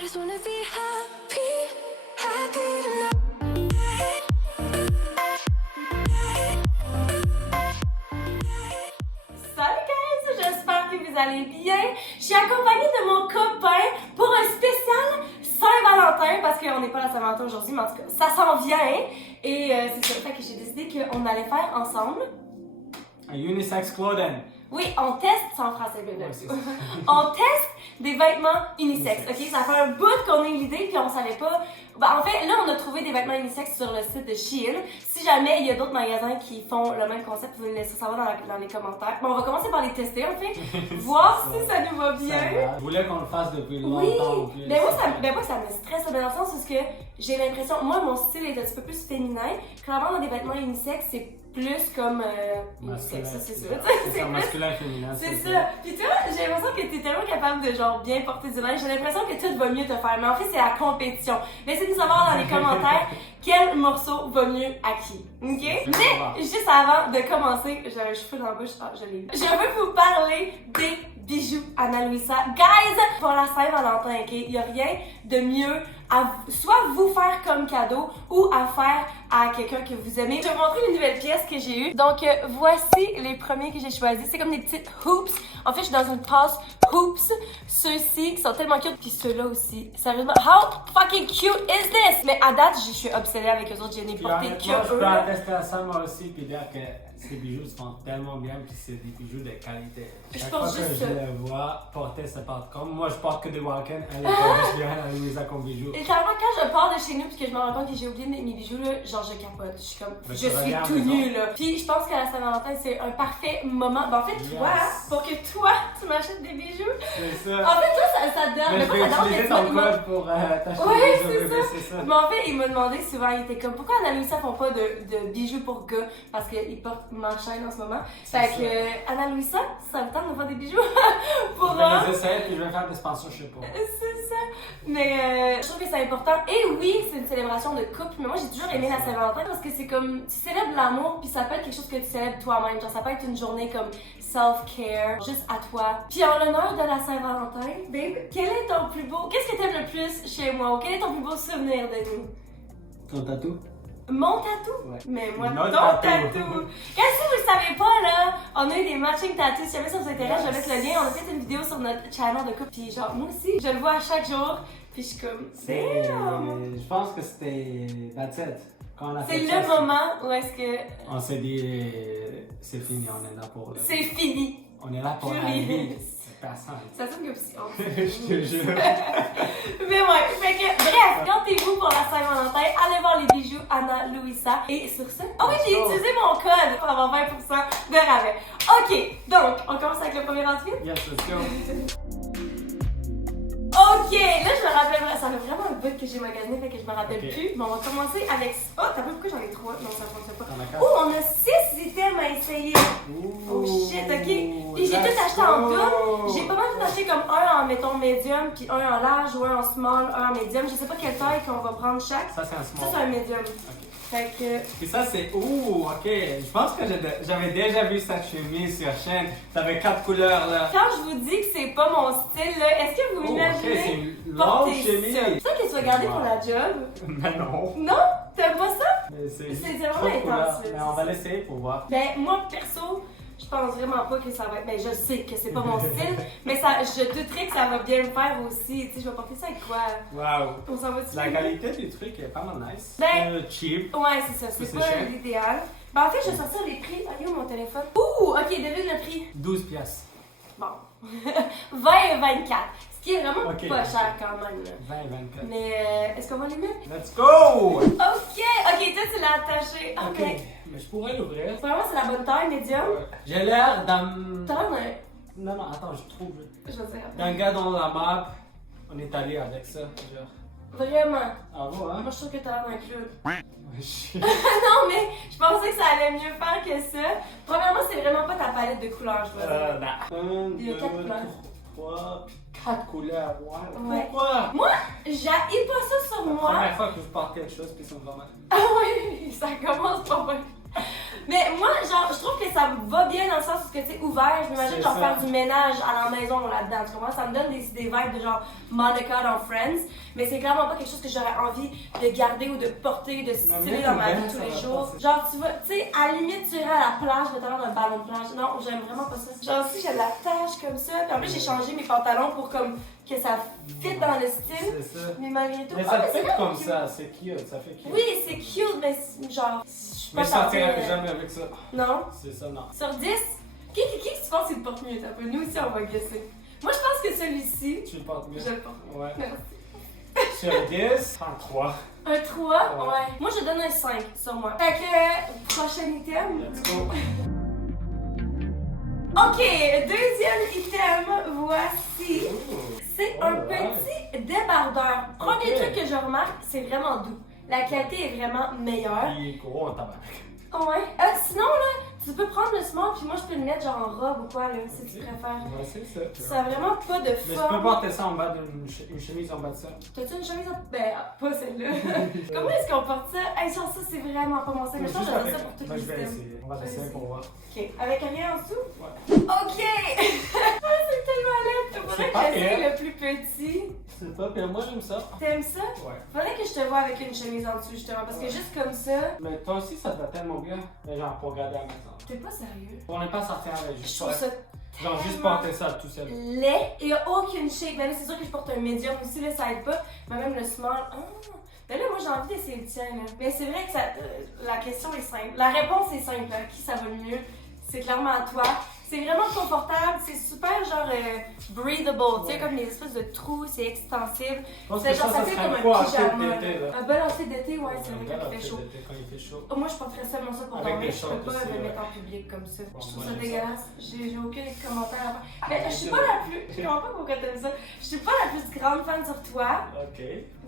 I just wanna be happy, happy tonight. Salut guys, j'espère que vous allez bien. Je suis accompagnée de mon copain pour un spécial Saint-Valentin parce qu'on n'est pas à la Saint-Valentin aujourd'hui, mais en tout cas, ça s'en vient. Et c'est ça, fait que j'ai décidé qu'on allait faire ensemble un unisex clothing. Oui, on teste, c'est en français, bien Ouais, on teste des vêtements unisex, ok? Ça fait un bout qu'on a eu l'idée puis on savait pas. Ben, en fait, là, on a trouvé des vêtements unisex sur le site de Shein. Si jamais il y a d'autres magasins qui font le même concept, vous nous laissez savoir dans les commentaires. Bon, on va commencer par les tester, en fait, voir si ça nous va bien. Je voulais qu'on le fasse depuis Oui, longtemps. mais moi, ça me stresse, mais dans le sens où que j'ai l'impression, moi, mon style est un petit peu plus féminin. Clairement, dans des vêtements unisex, c'est plus comme Masculin. unisex, ça, c'est ça. C'est masculin, féminin. C'est ça. Puis toi, j'ai l'impression que t'es tellement capable de genre bien porter du linge. J'ai l'impression que tout va mieux te faire. Mais en fait, c'est la compétition. Laissez-nous savoir dans les commentaires quel morceau va mieux à qui. Ok? Mais juste avant de commencer, j'ai un cheveu dans la bouche. Ah, je l'ai. Je veux vous parler des bijoux Ana Luisa. Guys, pour la Saint-Valentin, ok? Il y a rien de mieux à soit vous faire comme cadeau ou à faire à quelqu'un que vous aimez. Je vais vous montrer une nouvelle pièce que j'ai eue. Donc, voici les premiers que j'ai choisis. C'est comme des petites hoops. En fait, je suis dans une tasse hoops. Ceux-ci qui sont tellement cute. Puis ceux-là aussi. Sérieusement, how fucking cute is this? Mais à date, je suis obsédée avec eux autres. Je n'ai porté que je eux. peux attester à ça moi aussi puis dire que ces bijoux se font tellement bien puis c'est des bijoux de qualité. Chaque fois que je les vois porter ce porte-comme, moi je porte que des Walken, elle porte juste bien à Louisa comme bijoux. Et clairement, quand je pars de chez nous puis que je me rends compte que j'ai oublié mes bijoux, là, genre je capote. Je suis comme, je suis tout nue là. Puis je pense que la Saint-Valentin c'est un parfait moment. Ben en fait, toi, pour que toi tu m'achètes des bijoux. C'est ça. En fait, toi, ça te donne. Mais je vais utiliser ton code pour t'acheter des bijoux, c'est ça. Mais en fait, il m'a demandé souvent, il était comme, pourquoi Ana Luisa font pas de bijoux pour gars? Parce qu'ils portent ma chaîne en ce moment. Fait que, Ana Luisa, ça me tente de faire des bijoux pour Je vais les essayer puis je vais faire des sponsorships pour. C'est ça. Mais je trouve que c'est important. Et oui, c'est une célébration de couple. Mais moi, j'ai toujours aimé la Saint-Valentin parce que c'est comme, tu célèbres l'amour puis ça peut être quelque chose que tu célèbres toi-même. Genre, ça peut être une journée comme self-care, juste à toi. Puis en l'honneur de la Saint-Valentin, babe, quel est ton plus beau, qu'est-ce que t'aimes le plus chez moi? Ou quel est ton plus beau souvenir de nous? Ton tatou? Mon tatou? Ouais. Mais moi, Notre ton tatou. tatou! Qu'est-ce que vous savez pas, là? On a eu des matching tattoos. Si jamais ça vous intéresse, je vais mettre le lien. On a fait une vidéo sur notre channel de couple. Puis genre, moi aussi, je le vois à chaque jour. Puis je suis comme, Je pense que c'était that's it. Quand on a c'est fait ça, le moment où est-ce que on s'est dit c'est fini, on est là pour la c'est vie. fini. On est là pour la Purée. vie. Personne. Ça sonne comme si on... Je te jure. Mais ouais, fait que, bref, gâtez-vous pour la Saint-Valentin, allez voir les bijoux Ana Luisa. Et sur ce, ah oui, j'ai utilisé mon code pour avoir 20% de rabais. Ok, donc, on commence avec le premier outfit? Yes, let's go. Ok, là je me rappelle, ça fait vraiment un bout que j'ai magasiné, fait que je me rappelle plus. Mais on va commencer avec. Oh, t'as vu pourquoi j'en ai 3? Non, ça fonctionne pas. Oh, on a 6 items à essayer. Oh shit, ok. Puis j'ai tout acheté en double. J'ai pas mal tout acheté comme un en, mettons, médium, puis un en large, ou un en small, un en médium. Je sais pas quelle taille qu'on va prendre chaque. Ça, c'est un small. Ça, c'est un médium. Ok. Fait que. Puis ça, c'est. Ouh, ok. Je pense que j'avais déjà vu cette chemise sur chaîne. T'avais 4 couleurs là. Quand je vous dis que c'est pas mon style, là, est-ce que vous Oh, imaginez ok, c'est une porter longue chemise. ça? C'est ça que tu vas garder pour la job? Mais non. Non? T'aimes pas ça? Mais C'est trop vraiment de couleurs. intensif. Mais on va l'essayer pour voir. Ben, moi, perso, je pense vraiment pas que ça va être. Ben, je sais que c'est pas mon style, mais ça, je douterais que ça va bien me faire aussi. Tu sais, je vais porter ça avec quoi? Waouh. On s'en va dessus? La qualité du truc est pas mal nice. Ben, cheap. Ouais, c'est ça, c'est c'est pas cher. l'idéal. Ben, en fait, je vais sortir les prix. Ah, où mon téléphone? Ouh, ok, devine le prix. 12 piastres. Bon. 20 et 24. Ce qui est vraiment Ok. pas cher quand même, là. 20 24. Mais, est-ce qu'on va les mettre? Let's go! Ok, toi, tu l'as attaché. Ok. Ok. Mais je pourrais l'ouvrir. Vraiment, c'est la bonne taille, médium. J'ai l'air d'un. T'as l'air Non, non, attends, je trouve. je veux dire. D'un gars dans la map. On est allé avec ça, genre. Vraiment. Ah bon, hein? Moi, je trouve que t'as l'air d'un clown. Ouais, je- Non, mais je pensais que ça allait mieux faire que ça. Premièrement, c'est vraiment pas ta palette de couleurs, je dois dire. Un, Il y a 4 couleurs. 3, 4 couleurs. Wow. Ouais. Pourquoi? Moi, j'haïs pas ça sur La moi. première fois que je porte quelque chose, puis ça me va mal. Ah oui, ça commence pas bien. Mais moi, genre, je trouve que ça me va bien dans le sens où c'est ouvert. Je m'imagine C'est genre ça. faire du ménage à la maison là-dedans. Tu comprends? Ça me donne des vibes de genre Monica dans Friends. Mais c'est clairement pas quelque chose que j'aurais envie de garder ou de porter, de styler bien dans ma que vie ben, tous ça les va jours. passer. Genre, tu vas, tu sais, à la limite, tu irais à la plage, notamment un ballon de plage. Non, j'aime vraiment pas ça. Genre, si j'ai de la tache comme ça. Puis en plus, j'ai changé mes pantalons pour comme que ça fit dans le style. C'est ça. Mais malgré tout, Mais ah, ça mais c'est fait vraiment comme cute. ça, c'est cute, ça fait cute. Oui, c'est cute, mais genre, je suis Mais pas je sortirais sortie, jamais avec ça. Non? C'est ça, non. Sur 10, qui tu penses qu'il le porte mieux? Nous aussi, on va guesser. Moi, je pense que celui-ci, Tu le portes mieux. je le porte. Ouais. Merci. Sur 10, prends 3. Un 3? Ouais. Moi, je donne un 5 sur moi. Fait que, prochain item. Let's go. Ok, deuxième item, voici. C'est un Alright. petit débardeur. Premier Ok. truc que je remarque, c'est vraiment doux. La qualité est vraiment meilleure. Il est gros en tabac. Ouais. Sinon, là, tu peux prendre le small, puis moi, je peux le mettre genre en robe ou quoi, là, si tu préfères. Ouais, c'est ça. Ça a vraiment pas de Mais je peux forme. porter ça en bas une chemise en bas de ça. T'as-tu une chemise en... Ben, pas celle-là. Comment est-ce qu'on porte ça? Hey, genre, ça, c'est vraiment pas mon style. Mais je pense que j'aurais ça pour toutes Moi, les je vais items. essayer. On va essayer pour voir. Ok. Avec rien en dessous? Ouais. Ok! Ah, c'est tellement laid. Faudrait C'est que pas j'essaye pire. le plus petit. C'est pas pire, moi j'aime ça. T'aimes ça? Ouais. Faudrait que je te vois avec une chemise en dessous, justement. Parce que Ouais. juste comme ça, Mais toi aussi, ça te va tellement bien. Mais genre pour regarder à la maison. t'es pas sérieux. On n'est pas sorti avec Je juste trouve ça genre juste tellement porter ça tout seul. laid et aucune shape. Ben là, c'est sûr que je porte un médium aussi, là, ça aide pas. Mais même le small. Ah! Ben là, moi, j'ai envie d'essayer le tien, là. Mais c'est vrai que ça, la question est simple. La réponse est simple. À qui ça va le mieux? C'est clairement à toi. C'est vraiment confortable. C'est super, genre, breathable. Tu sais, comme les espèces de trous, c'est extensible. Je pense C'est que genre, ça fait serait comme un quoi, pyjama. outfit d'été, là. Un bel outfit d'été, ouais, c'est vrai Un quand bel il fait outfit chaud. d'été quand il fait chaud. Oh, moi, je porterais seulement ça pour Avec dormir. des Je peux shorts pas aussi, me ouais. mettre en public comme ça. Bon, Je trouve moi, ça j'aime dégueulasse. J'ai aucun commentaire à faire. Ah, Mais je suis pas la plus. Je comprends pas pourquoi t'aimes ça. Je suis pas la plus grande fan sur toi. Ok.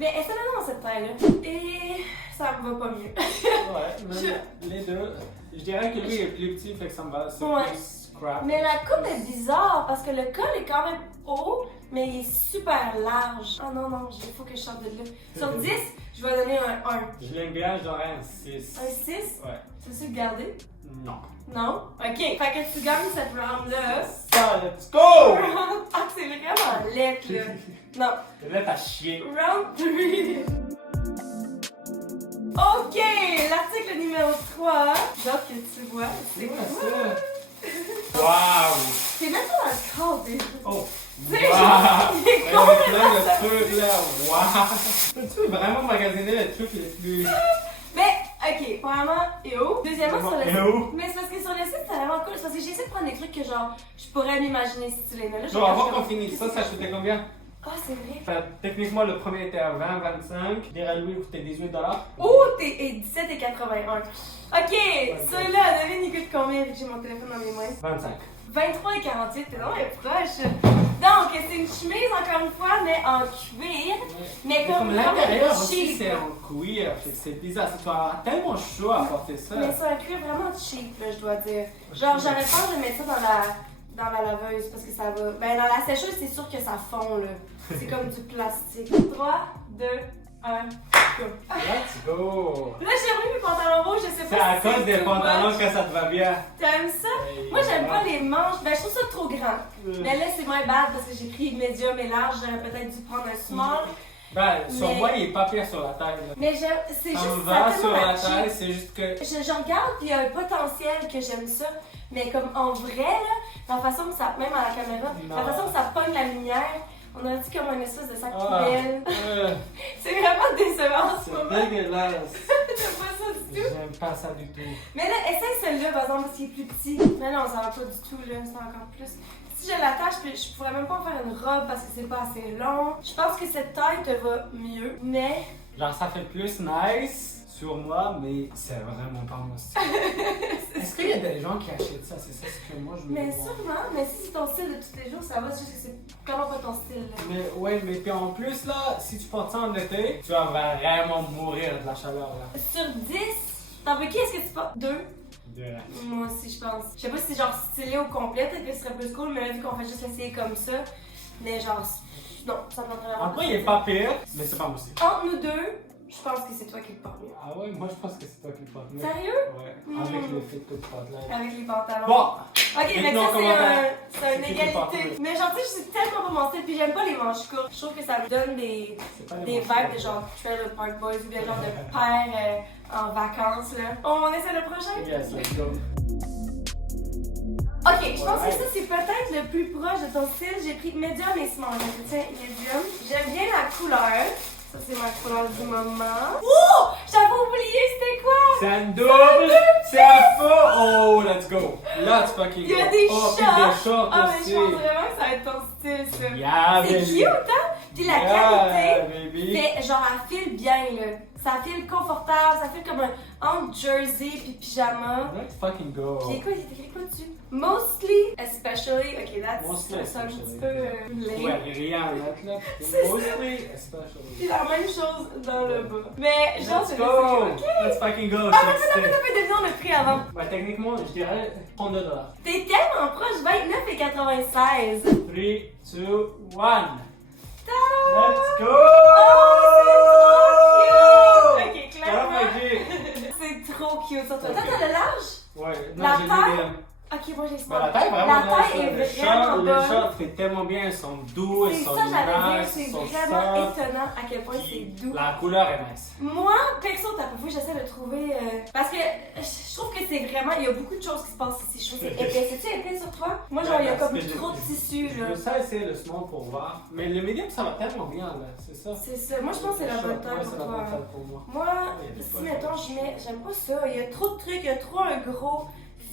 Mais essaie-le dans cette taille-là. Et ça me va pas mieux. Ouais, mais les deux. Je dirais que lui est plus petit, fait que ça me va. C'est Ouais. plus scrap. Mais la coupe est bizarre parce que le col est quand même haut, mais il est super large. Oh non, non, il faut que je sorte de là. Sur 10, je vais donner un 1. Je l'aime bien, je donnerais un 6. Un 6? Ouais. Tu veux-tu le garder? Non. Non? Ok, fait que tu gagnes cette round-là. Ça, let's go! Ah, c'est vraiment laid, là. Non. Là, t'as chié. Round 3. Ok, l'article numéro 3. J'ai hâte que tu vois. C'est quoi? Waouh! C'est même pas dans le cadre déjà. Oh! C'est Wow! genre, il est Avec plein complètement de trucs là, waouh! Peux-tu vraiment magasiner les trucs les plus. Mais, ok, premièrement, et où? Deuxièmement, sur le Et site. où? Mais c'est parce que sur le site, c'est vraiment cool. C'est parce que j'ai essayé de prendre des trucs que genre, je pourrais m'imaginer stylés. Mais là, Genre, avant qu'on finisse ça, ça coûtait combien? Ah, c'est vrai. Fait, techniquement, le premier était à 20, 25. Les Louis coûtaient 18 $. Oh, t'es 17 et 81. Ok, celui-là, devine, il coûte combien vu que j'ai mon téléphone dans mes mains? 25. 23 et 48, t'es vraiment proche. Donc, c'est une chemise, encore une fois, mais en cuir. Mais comme l'intérieur vraiment aussi, cheap. c'est en cuir. Fait que c'est bizarre. Tu vas avoir tellement chaud à porter ça. Mais c'est un cuir vraiment cheap, là, je dois dire. Genre, j'aurais peur de mettre ça dans la laveuse parce que ça va. Ben, dans la sécheuse, c'est sûr que ça fond, là. C'est comme du plastique. 3, 2, 1, go. Let's go! Là, j'ai remis mes pantalons rouges, je sais C'est pas à si cause des too pantalons much. que ça te va bien. T'aimes ça? Moi, j'aime pas les manches. Ben, je trouve ça trop grand. Mais là, c'est my bad parce que j'ai pris médium et large. J'aurais peut-être dû prendre un small. Ben, sur Mais- moi, il est pas pire sur la taille. là. Mais j'aime. C'est Ça juste me ça a va tellement sur la matché. taille, c'est juste que. Je regarde puis il y a un potentiel que j'aime ça. Mais comme en vrai, là, la façon que ça. Même à la caméra, Non. la façon que ça pogne la lumière, on a dit comme une espèce de sac Ah, poubelle. C'est vraiment décevant en ce moment. c'est dégueulasse. J'aime pas ça du tout. J'aime pas ça du tout. Mais là, essaye celui-là, par exemple, parce qu'il est plus petit. Mais non, ça va pas du tout, là, c'est encore plus. Si je l'attache, je pourrais même pas en faire une robe parce que c'est pas assez long. Je pense que cette taille te va mieux, mais. Genre, ça fait plus nice sur moi, mais c'est vraiment pas mon style. Est-ce qu'il y a des gens qui achètent ça? C'est ça ce que moi je me Mais demande. sûrement, mais si c'est ton style de tous les jours, ça va, c'est juste que c'est vraiment pas ton style, là. Mais ouais, mais puis en plus là, si tu portes ça en été, tu vas vraiment mourir de la chaleur là. Sur 10, t'en veux qui est-ce que tu portes? 2? De- Moi aussi, je pense. Je sais pas si c'est genre stylé au complet, peut-être que ce serait plus cool, mais là, vu qu'on fait juste essayer comme ça, mais genre, non, ça me tenterait vraiment. Après, il est pas pire, mais c'est pas mon style. Entre nous deux, Je pense que c'est toi qui le portes mieux. Ah ouais, moi je pense que c'est toi qui le portes mieux. Sérieux? Ouais, avec le fit que tu portes là. Avec les pantalons. Bon! Ok, mais dites-nous en ça commentaire. c'est une C'est qui qui le porte égalité. mieux. Mais genre, tu sais, c'est tellement pas mon style, puis j'aime pas les manches courtes. Je trouve que ça me donne des C'est pas les vibes manches de genre Trailer Park Boys ou bien genre de père en vacances là. On essaie le prochain? Yes, let's go. Ok, je pense que ça c'est peut-être le plus proche de ton style. J'ai pris medium et small. Donc, tiens, medium. J'aime bien la couleur. Ça c'est ma couleur du moment. Oh! J'avais oublié c'était quoi? C'est un double! C'est un faux! Oh, let's go! Là, tu fucking Il y a go. des Oh, puis shorts. des shorts Ah mais aussi. je pense vraiment que ça va être ton style ça. Yeah, C'est baby. cute hein? Puis la Yeah, qualité. baby. Mais genre, elle file bien, là. Ça file confortable, ça file comme un entre jersey puis pyjama. Let's fucking go. Puis quoi, il est écrit quoi dessus? Mostly, especially, ok, that's Mostly ça sonne un petit especially. peu lame. Ouais, rien à mettre là. C'est Mostly Puis especially. la même chose dans le bas. Mais genre, Let's c'est go! ok. Let's fucking go! Ah, Je mais suis t'as excité. fait deviner le prix avant. Bah, techniquement, je dirais 32 $. T'es tellement proche, 29,96. 3, 2, 1. Tada! Let's go! Oh, c'est trop cute! Ok, clairement. Oh my God. C'est trop cute sur toi. Ok. Toi, t'as le large? Ouais, La j'ai taille? dit Ok, moi j'ai ben, small. la taille, vraiment, La taille est vraiment Les bonne. shorts fait tellement bien, ils sont doux, ils C'est sont ça, j'allais dire, nice, c'est ils sont vraiment soft. étonnant à quel point c'est Puis doux. La couleur est nice. Moi, perso, t'as pas vu, j'essaie de trouver. Parce que je trouve que c'est vraiment. Il y a beaucoup de choses qui se passent ici. Je trouve que c'est épais. C'est-tu épais sur toi? Moi, genre, il y a Parce comme que trop de tissu, Je là. veux ça essayer le small pour voir. Mais le medium, ça va tellement bien, là, c'est ça. C'est ça. Moi, je pense que c'est la bonne taille Ouais, pour c'est la toi. bonne taille pour moi. Moi, si mettons, je mets. J'aime pas ça. Il y a trop de trucs, il y a trop un gros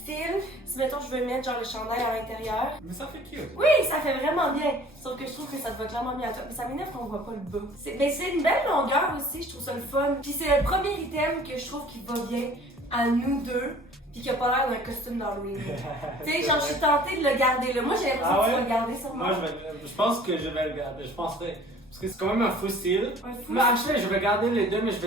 fil. Si mettons, je veux mettre genre le chandail à l'intérieur. Mais ça fait cute. Oui, ça fait vraiment bien. Sauf que je trouve que ça te va clairement bien à toi. Mais ça m'énerve qu'on voit pas le bas. Mais c'est une belle longueur aussi, je trouve ça le fun. Puis c'est le premier item que je trouve qui va bien à nous deux. Puis qui a pas l'air d'un costume d'Halloween. Tu sais, genre, je suis tentée de le garder là. Moi, j'ai l'impression Ah que tu ouais? vas le garder sur moi. Moi, je pense que je vais le garder. Je penserais. Parce que c'est quand même un faux style. Un fou. Mais actually, je vais garder les deux, mais je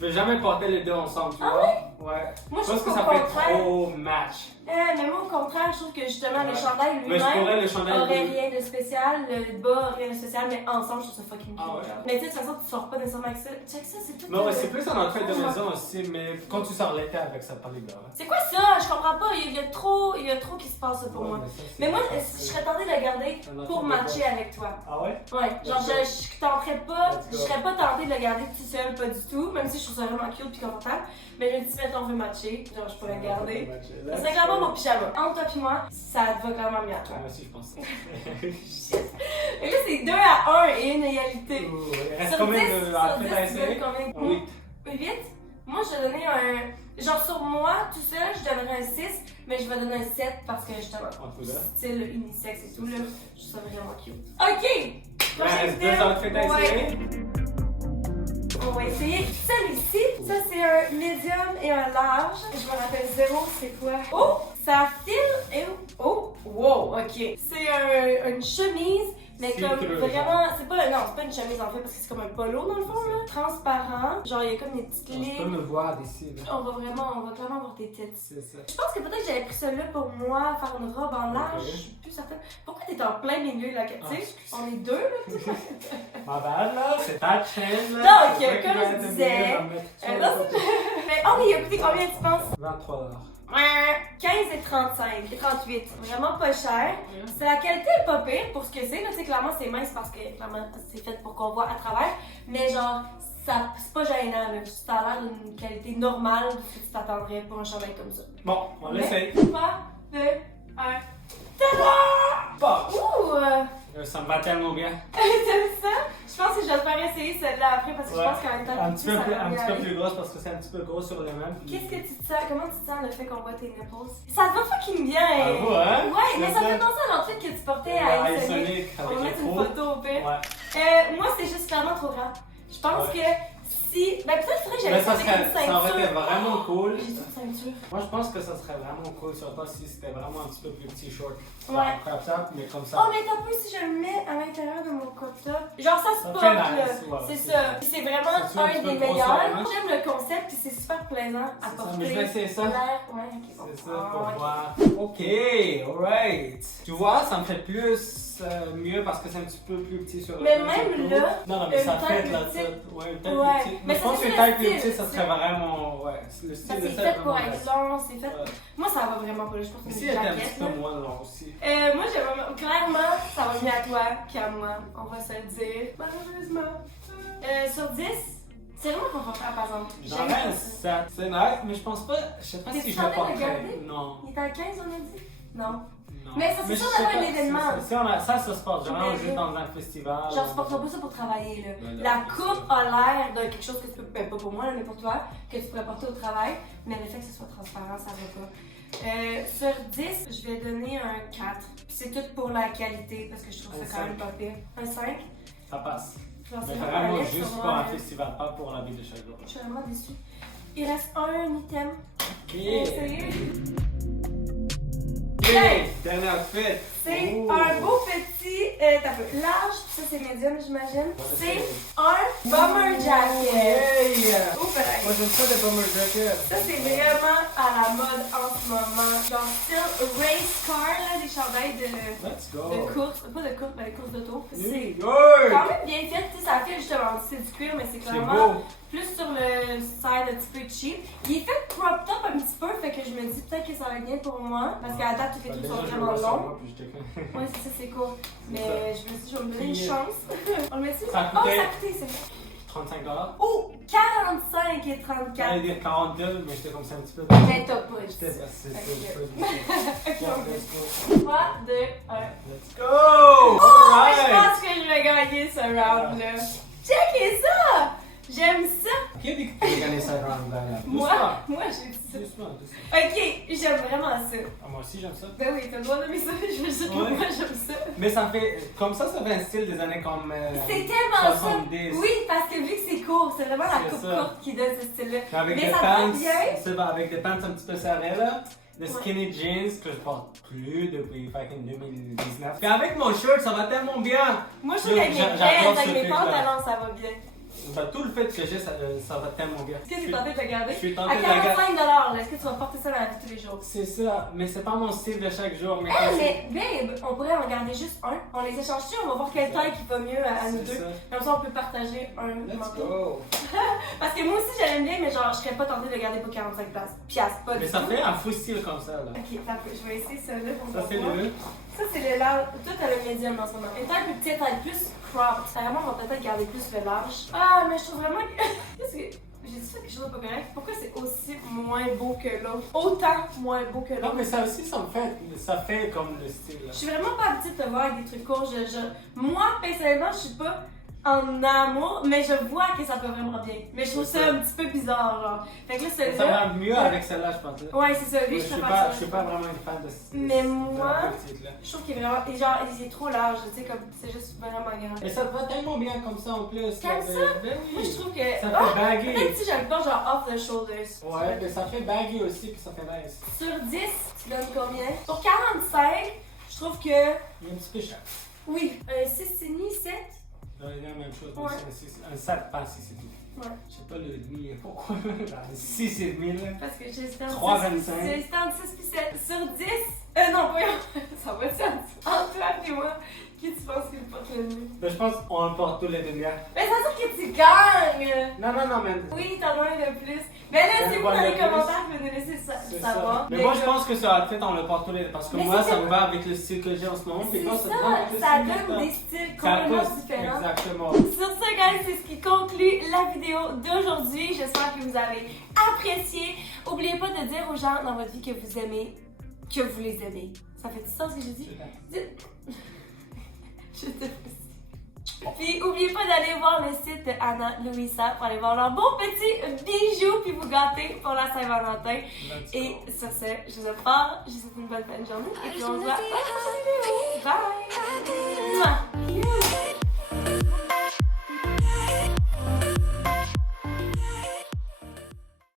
vais jamais porter les deux ensemble, tu Ah vois? Ouais. Moi, Je pense que qu'au ça fait contraire- trop match. Mais moi, au contraire, je trouve que justement, Ouais. le chandail Mais je lui-même pourrais le chandail. aurait rien de spécial, le bas aurait rien de spécial, mais ensemble, je trouve ça fucking cute. Ah ouais? genre. Mais tu sais, de toute façon, tu sors pas nécessairement avec ça. Check ça, c'est tout. Mais ouais, c'est plus un outfit de maison aussi, mais quand tu sors l'été avec ça, pas les gars. hein. C'est quoi ça? Je comprends pas. Il y a trop qui se passe pour Ouais, moi. ça, c'est- Mais moi, c'est- je serais tentée de le garder Un autre pour de matcher avec toi. Ah ouais? Ouais, genre je tenterais pas, Let's je go. serais pas tentée de le garder tout seul, pas du tout, même si je trouve ça vraiment cute puis confortable. Mais je me dis, si mettons on veut matcher, genre je pourrais le garder. Ça serait clairement mon pyjama. Entre toi et moi, ça te va clairement bien à toi. Moi aussi, je pense. Et là, c'est 2 à 1 et une égalité. Ouh, il reste Sur combien 10, de sur outfits 10, à tu donnes essayer? combien? 8. 8? Moi, je vais donner un. Genre sur moi, tout seul, je donnerais un 6, mais je vais donner un 7 parce que justement, En tout là. style unisexe et tout, là, je trouve ça vraiment cute. Ok! Il reste 2 outfits à essayer. On va essayer celui-ci. Ça, c'est un médium et un large. Je me rappelle zéro, c'est quoi? Oh! Ça file et. Oh! Wow! Ok. C'est une chemise, mais C'est comme creux, vraiment. C'est pas. Non, c'est pas une chemise en fait, parce que c'est comme un polo dans le fond, là. Transparent. Genre, il y a comme des petites Tu peux lignes. me voir d'ici. là. On va clairement voir tes têtes. C'est ça. Je pense que peut-être que j'avais pris celui-là pour moi, faire une robe en large. Ok. Je suis plus certaine. Pourquoi t'es en plein milieu là, tu Ah, sais? excuse. On est deux là, tu sais? Ma bad là, c'est ta chaîne là. Donc, C'est toi qui comme vas je être disais, obligé d'en mettre sur le non, côté. Mais oh, mais il a coûté combien tu penses? 23 $. 15 et 35 et 38. Vraiment pas cher. C'est la qualité est pas pire pour ce que c'est. Là, tu sais, clairement, c'est mince parce que clairement, c'est fait pour qu'on voit à travers. Mais genre, ça, c'est pas gênant. Là. Ça a l'air d'une qualité normale de ce que tu t'attendrais pour un chandail comme ça. Bon, on l'essaye. 3, 2, 1. Tada! Bah, Ouh! ça me va tellement bien. T'aimes ça? Je pense que je vais te faire essayer celle-là après parce que je pense qu'en même temps, Un petit peu ça plus, va un bien petit peu aller. plus grosse parce que c'est un petit peu gros sur le même. puis- Qu'est-ce que tu te sens? Comment tu te sens le fait qu'on voit tes nipples? Ça te va fucking bien! Ah ouais, hein? Ouais, mais C'est ça me ça. fait penser à l'outfit que tu portais Ouais, à Isonic. Isonic On va avec mettre les une trous. photo au pire. Ouais. Moi, c'est juste clairement trop grand. Je pense Ouais. que si. Ben, peut-être faudrait que Mais j'aille ça, avec une ça aurait été ceinture. vraiment cool. J'ai une ceinture. Moi, je pense que ça serait vraiment cool sur toi si c'était vraiment un petit peu plus petit short. Ouais. Crop top, mais comme ça. Oh, mais t'as pas si je le mets à l'intérieur de mon crop top. Genre, ça se Ça porte, fait là. nice, ouais, C'est c'est ça. ça. Puis c'est vraiment C'est sûr, un un petit peu des gros meilleurs. sur la main. J'aime le concept, puis c'est super plaisant à C'est ça, porter. mais je vais essayer ça. L'air, ouais, ok, bon. C'est ça Ah, pour ok. voir. Ok, alright. Tu vois, ça me fait plus mieux parce que c'est un petit peu plus petit sur le Mais dos, même c'est là, cool. Non, mais une ça taille fait plus là, petite. ça. Ouais, une taille Ouais. plus petite. Mais Mais je ça, pense c'est qu'une le taille plus style, petite, ça ça. serait vraiment. Ouais, le Ça, style de c'est ça. fait pour vraiment être nice. long, c'est fait. Ouais. Moi, ça va vraiment pas. Je pense que c'est Ici, une elle est un jaquette. petit peu là. moins long aussi. Moi, j'ai vraiment. Clairement, ça va mieux à toi qu'à moi. On va se le dire. Malheureusement. Sur 10, c'est vraiment confortable, par exemple. J'en J'aime ai un ça. 7. C'est nice, mais je pense pas. Je sais pas T'es-tu si je le tenté de le porterais. garder? Non. Il est à 15, on a dit? Non. Non. Mais ça, c'est je sûr sais d'avoir pas, un événement. Si on a, ça se porte. Genre, Mais- juste dans un festival. Genre, tu porteras pas ça pour travailler, là. Ouais, La non, coupe a l'air de quelque chose que tu peux, ben pas pour moi, là, mais pour toi, que tu pourrais porter au travail, mais le fait que ce soit transparent, ça va pas. Sur 10, je vais donner un 4. Puis c'est tout pour la qualité, parce que je trouve ça Un quand même 5. pas pire. Un 5? Ça passe. Genre, Mais c'est vraiment réaliste juste sur pour moi, un là. festival, pas pour la vie de chaque jour. Je suis vraiment déçue. Il reste un item. Ok. Essayer. Ok. Dernier outfit. C'est Ouh. un beau petit, t'as peu large, ça c'est médium j'imagine. Ouais, C'est un bomber jacket. Hey! Oups, Moi j'aime ça des bomber jackets. ça c'est vraiment à la mode en ce moment. Genre style race car, là, des chandails Let's go. de course, pas de course, mais de course d'auto. C'est Oui. quand même bien fait, tu sais, ça fait justement, c'est du cuir, mais c'est C'est clairement beau. plus sur le style un petit peu cheap. Il est fait cropped up un petit peu, fait que je me dis peut-être que ça va être bien pour moi, parce qu'à la date, tous les trucs sont vraiment longs. Ouais, c'est ça, c'est cool. Mais je me suis dit, je vais me donner une chance. On le met dessus? Ça a Oh, coûté- ça a coûté, c'est bon. 35 $. Oh, 45 et 34. J'allais dire 40 000, mais j'étais comme ça un petit peu. Mais t'as pas dit. J'étais c'est Ok, on fait Let's 3, 2, 1. go! Oh, je Alright! pense que je vais gagner ce round-là. Checkez ça! J'aime ça! Qui a dit que tu allais gagner 50 $? Moi, Doucement. j'ai dit ça. Doucement, doucement. Ok, j'aime vraiment ça. Ah, moi aussi j'aime ça. Ben oui, t'as le droit d'aimer ça. Je veux dire que Ouais. moi, j'aime ça. Mais ça fait. Comme ça fait un style des années comme. C'est tellement 70. ça. Oui, parce que vu que c'est court, c'est vraiment la C'est coupe ça. courte qui donne ce style-là. Avec Mais des ça pants. va bien. C'est vrai, avec des pants un petit peu serrés là. Des Ouais. skinny jeans que je porte plus depuis fucking 2019. Puis avec mon shirt, ça va tellement bien. Moi, je trouve qu'avec mes J'adore pants, ce avec mes truc-là. pantalons, ça va bien. Bah, tout le fait que j'ai, ça va tellement bien. Est-ce que tu es tenté de le garder? Je suis tenté À de le garder. 45 $, est-ce que tu vas porter ça dans la vie de tous les jours? C'est ça, mais c'est pas mon style de chaque jour. Mais Ah, quand mais babe, on pourrait en garder juste un. On les échange-tu? On va voir quelle taille qui va mieux à nous c'est deux. ça. Comme ça, on peut partager un Let's manteau. go! Parce que moi aussi, j'aime bien, mais genre, je serais pas tentée de le garder pour 45 piastres. Pas Mais du ça tout. fait un fou style comme ça là. Ok, attends, je vais essayer ça là pour Ça c'est voir. le. Ça, c'est le large. Toi, t'as le médium en ce moment. Une taille plus petite, taille plus crop. Vraiment, on va peut-être garder plus le large. Ah, mais je trouve vraiment que. Qu'est-ce que. J'ai dit ça quelque chose de pas correct. Pourquoi c'est aussi moins beau que l'autre? Autant moins beau que Non, l'autre. mais ça aussi, ça fait comme le style là. Je suis vraiment pas habituée de te voir avec des trucs courts. Moi, personnellement, je suis pas en amour, mais je vois que ça peut vraiment bien. Mais je trouve C'est ça ça. un petit peu bizarre, genre. Fait que là, Ça celle-là. va mieux avec celle-là, je pense. Ouais, c'est ça. Lui, Je je suis préfère ça. pas vraiment une fan de Mais de moi, la petite, là. je trouve qu'il est vraiment. Et genre, il est trop large, tu sais, comme. C'est juste vraiment grand. Et ça te va tellement bien comme ça en plus. Comme là, ça? Ben Moi, je oui. trouve que. Ça Ah, fait baggy. peut-être si je le porte genre off the shoulders. Ouais, mais ça fait baggy aussi, puis ça fait nice. Sur 10, tu donnes combien? Pour 45, je trouve que. Il est un petit peu cher. Oui, 6,5, 7. Dans les la même chose, Ouais. un 7 pas 6 et demi. Ouais. Je sais pas le demi, pourquoi. 6 et demi là. Parce que j'ai hésité entre 3,25. J'ai hésité entre 6 puis 7. Sur 10, non, voyons, ça va être ça. Entre toi et moi, qui tu penses qu'il porte le mieux? Ben, je pense qu'on le porte tous les deux bien. Mais ça veut dire que tu gagnes! Non, mais. Oui, t'en as un de plus. Mais là, c'est vous dans les commentaires, vous nous laisser C'est savoir. ça. Mais moi, je pense que ça va être on le porte tous les deux. Parce que Mais moi, c'est ça ça. me va avec le style que j'ai en ce moment. C'est Puis toi, ça, te va avec le ça style que donne t'as. des styles Ça complètement cause- différents. Exactement. Sur ce, guys, c'est ce qui conclut la vidéo d'aujourd'hui. J'espère que vous avez apprécié. N'oubliez pas de dire aux gens dans votre vie que vous aimez, que vous les aimez. Ça fait du sens ce que j'ai dit? Je te Puis, n'oubliez pas d'aller voir le site de Anna Louisa pour aller voir leurs beaux petits bijoux puis vous gâter pour la Saint-Valentin. Et sur ce, je vous aime fort. Je vous souhaite une bonne fin de journée. Et puis, on se voit dans la prochaine vidéo. Bye! Mouah.